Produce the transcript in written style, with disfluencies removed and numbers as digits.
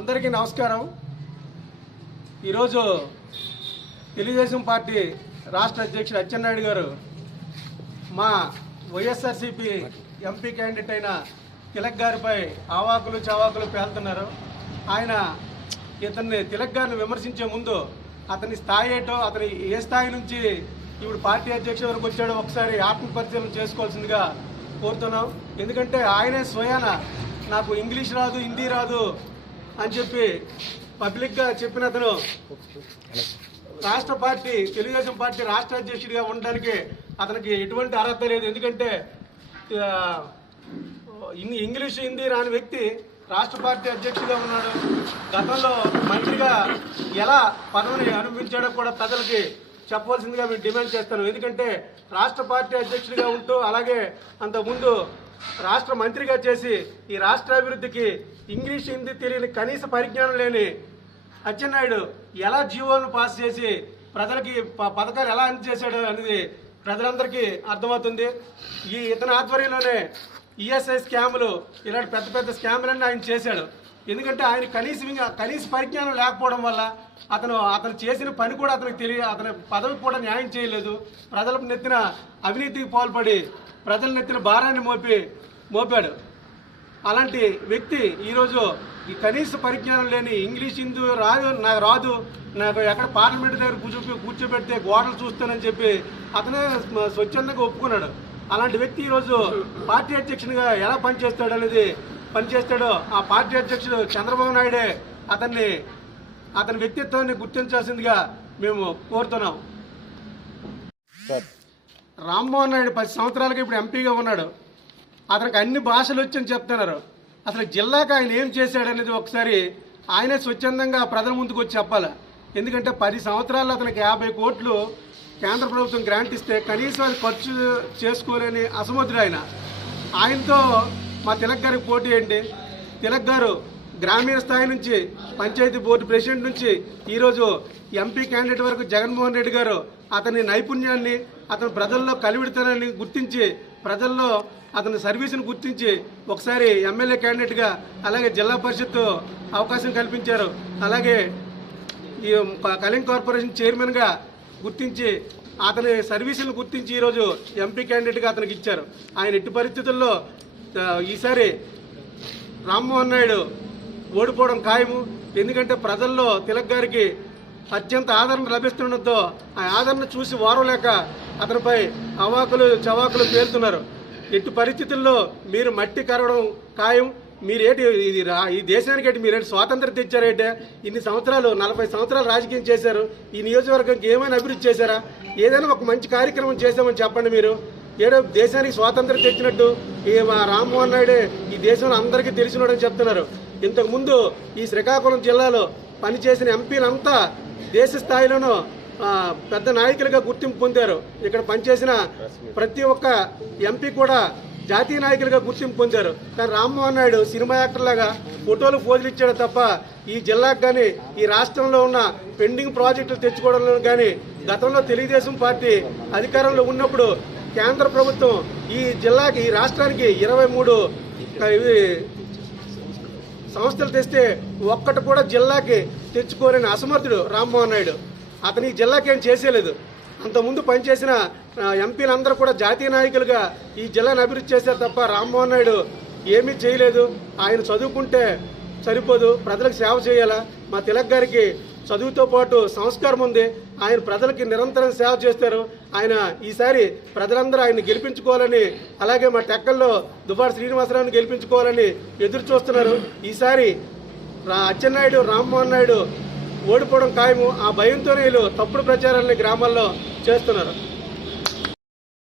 అందరికీ నమస్కారం। ఈరోజు తెలుగుదేశం పార్టీ రాష్ట్ర అధ్యక్షుడు అచ్చెన్నాయుడు గారు మా వైఎస్ఆర్సీపీ ఎంపీ క్యాండిడేట్ అయిన తిలక్ గారిపై ఆవాకులు చవాకులు పేలుతున్నారు। ఆయన తిలక్ గారిని విమర్శించే ముందు అతని స్థాయి ఏంటో, అతని ఏ స్థాయి నుంచి ఇప్పుడు పార్టీ అధ్యక్షుడు వరకు వచ్చాడో ఒకసారి ఆత్మపరిచయం చేసుకోవాల్సిందిగా కోరుతున్నాం। ఎందుకంటే ఆయనే స్వయాన నాకు ఇంగ్లీష్ రాదు, హిందీ రాదు అని చెప్పి పబ్లిక్గా చెప్పిన అతను తెలుగుదేశం పార్టీ రాష్ట్ర అధ్యక్షుడిగా ఉండడానికి అతనికి ఎటువంటి అర్హత లేదు। ఎందుకంటే ఇంగ్లీష్ హిందీ రాని వ్యక్తి రాష్ట్ర పార్టీ అధ్యక్షుడిగా ఉన్నాడు। గతంలో మంత్రిగా ఎలా పదవిని అనుభవించాడో కూడా ప్రజలకి చెప్పవలసిందిగా మేము డిమాండ్ చేస్తాను। ఎందుకంటే రాష్ట్ర పార్టీ అధ్యక్షుడిగా ఉంటూ అలాగే అంతకుముందు రాష్ట్ర మంత్రిగా చేసి ఈ రాష్ట్ర అభివృద్ధికి ఇంగ్లీష్ హిందీ తెలియని కనీస పరిజ్ఞానం లేని అచ్చెన్నాయుడు ఎలా జీవోలను పాస్ చేసి ప్రజలకి పథకాలు ఎలా అందజేశాడు అనేది ప్రజలందరికీ అర్థమవుతుంది। ఇతని ఆధ్వర్యంలోనే ఈఎస్ఐ స్కాములు ఇలాంటి పెద్ద పెద్ద స్కాములన్నీ ఆయన చేశాడు। ఎందుకంటే ఆయన కనీస పరిజ్ఞానం లేకపోవడం వల్ల అతను చేసిన పని కూడా అతనికి తెలియదు, అతని పదవికి కూడా న్యాయం చేయలేదు। ప్రజలకు నెత్తిన అవినీతికి పాల్పడి ప్రజల నెత్తిన భారాన్ని మోపాడు। అలాంటి వ్యక్తి ఈరోజు ఈ కనీస పరిజ్ఞానం లేని ఇంగ్లీష్ హిందీ రాదు నాకు ఎక్కడ పార్లమెంట్ దగ్గర కూర్చోబెడితే గోడలు చూస్తానని చెప్పి అతనే స్వచ్ఛందంగా ఒప్పుకున్నాడు। అలాంటి వ్యక్తి ఈరోజు పార్టీ అధ్యక్షునిగా ఎలా పనిచేస్తాడో ఆ పార్టీ అధ్యక్షుడు చంద్రబాబు నాయుడే అతని వ్యక్తిత్వాన్ని గుర్తించాల్సిందిగా మేము కోరుతున్నాం। రామ్మోహన్ నాయుడు 10 సంవత్సరాలకి ఇప్పుడు ఎంపీగా ఉన్నాడు। అతనికి అన్ని భాషలు వచ్చని చెప్తున్నారు। అసలు జిల్లాకు ఆయన ఏం చేశాడనేది ఒకసారి ఆయనే స్వచ్ఛందంగా ప్రజల ముందుకు వచ్చి చెప్పాలి। ఎందుకంటే 10 సంవత్సరాల్లో అతనికి 50 కోట్లు కేంద్ర ప్రభుత్వం గ్రాంట్ ఇస్తే కనీసం అది ఖర్చు చేసుకోలేని అసమర్థుడు ఆయనతో మా తిలక్ గారికి పోటీ ఏంటి? తిలక్ గారు గ్రామీణ స్థాయి నుంచి పంచాయతీ బోర్డు ప్రెసిడెంట్ నుంచి ఈరోజు ఎంపీ క్యాండిడేట్ వరకు జగన్మోహన్ రెడ్డి గారు అతని నైపుణ్యాన్ని, అతని ప్రజల్లో కలివిడితనాన్ని గుర్తించి ప్రజల్లో అతని సర్వీసును గుర్తించి ఒకసారి ఎమ్మెల్యే క్యాండిడేట్గా అలాగే జిల్లా పరిషత్ అవకాశం కల్పించారు। అలాగే ఈ కళింగ్ కార్పొరేషన్ చైర్మన్గా గుర్తించి అతని సర్వీసులను గుర్తించి ఈరోజు ఎంపీ క్యాండిడేట్గా అతనికి ఇచ్చారు। ఆయన ఎట్టి పరిస్థితుల్లో ఈసారి రామ్మోహన్ నాయుడు ఓడిపోవడం ఖాయము। ఎందుకంటే ప్రజల్లో తిలక్ గారికి అత్యంత ఆదరణ లభిస్తుండటంతో ఆ ఆదరణ చూసి వారలేక అతనిపై అవాకులు చవాకులు పేలుతున్నారు। ఎట్టి పరిస్థితుల్లో మీరు మట్టి కరవడం ఖాయం। మీరేంటి ఈ దేశానికి మీరేంటి స్వాతంత్రం తెచ్చారేంటే? ఇన్ని సంవత్సరాలు 40 సంవత్సరాలు రాజకీయం చేశారు। ఈ నియోజకవర్గంకి ఏమైనా అభివృద్ధి చేశారా? ఏదైనా ఒక మంచి కార్యక్రమం చేశామని చెప్పండి। మీరు ఏదో దేశానికి స్వాతంత్రం తెచ్చినట్టు రామ్మోహన్ నాయుడే ఈ దేశంలో అందరికీ తెలిసినోడని చెప్తున్నారు। ఇంతకుముందు ఈ శ్రీకాకుళం జిల్లాలో పనిచేసిన ఎంపీలంతా దేశ స్థాయిలోనూ పెద్ద నాయకులుగా గుర్తింపు పొందారు। ఇక్కడ పనిచేసిన ప్రతి ఒక్క ఎంపీ కూడా జాతీయ నాయకులుగా గుర్తింపు పొందారు। కానీ రామ్మోహన్ నాయుడు సినిమా యాక్టర్ లాగా ఫోజులు ఇచ్చాడు తప్ప ఈ జిల్లాకు కానీ ఈ రాష్ట్రంలో ఉన్న పెండింగ్ ప్రాజెక్టులు తెచ్చుకోవడంలో కానీ గతంలో తెలుగుదేశం పార్టీ అధికారంలో ఉన్నప్పుడు కేంద్ర ప్రభుత్వం ఈ రాష్ట్రానికి 23 సంస్థలు తెస్తే ఒక్కటి కూడా జిల్లాకి తెచ్చుకోలేని అసమర్థుడు రామ్మోహన్ నాయుడు। అతని జిల్లాకి ఏం చేసేలేదు। అంతకుముందు పనిచేసిన ఎంపీలందరూ కూడా జాతీయ నాయకులుగా ఈ జిల్లాను అభివృద్ధి చేశారు తప్ప రామ్మోహన్ నాయుడు ఏమీ చేయలేదు। ఆయన చదువుకుంటే సరిపోదు, ప్రజలకు సేవ చేయాలా। మా తిలక్ గారికి చదువుతో పాటు సంస్కారం ఉంది। ఆయన ప్రజలకి నిరంతరం సేవ చేస్తారు। ఆయన ఈసారి ప్రజలందరూ ఆయన్ని గెలిపించుకోవాలని, అలాగే మా టెక్కల్లో దుబారు శ్రీనివాసరావుని గెలిపించుకోవాలని ఎదురు చూస్తున్నారు। ఈసారి అచ్చెన్నాయుడు రామ్మోహన్ నాయుడు ఓడిపోవడం ఖాయము। ఆ భయంతోనే వీళ్ళు తప్పుడు ప్రచారాలని గ్రామాల్లో చేస్తున్నారు।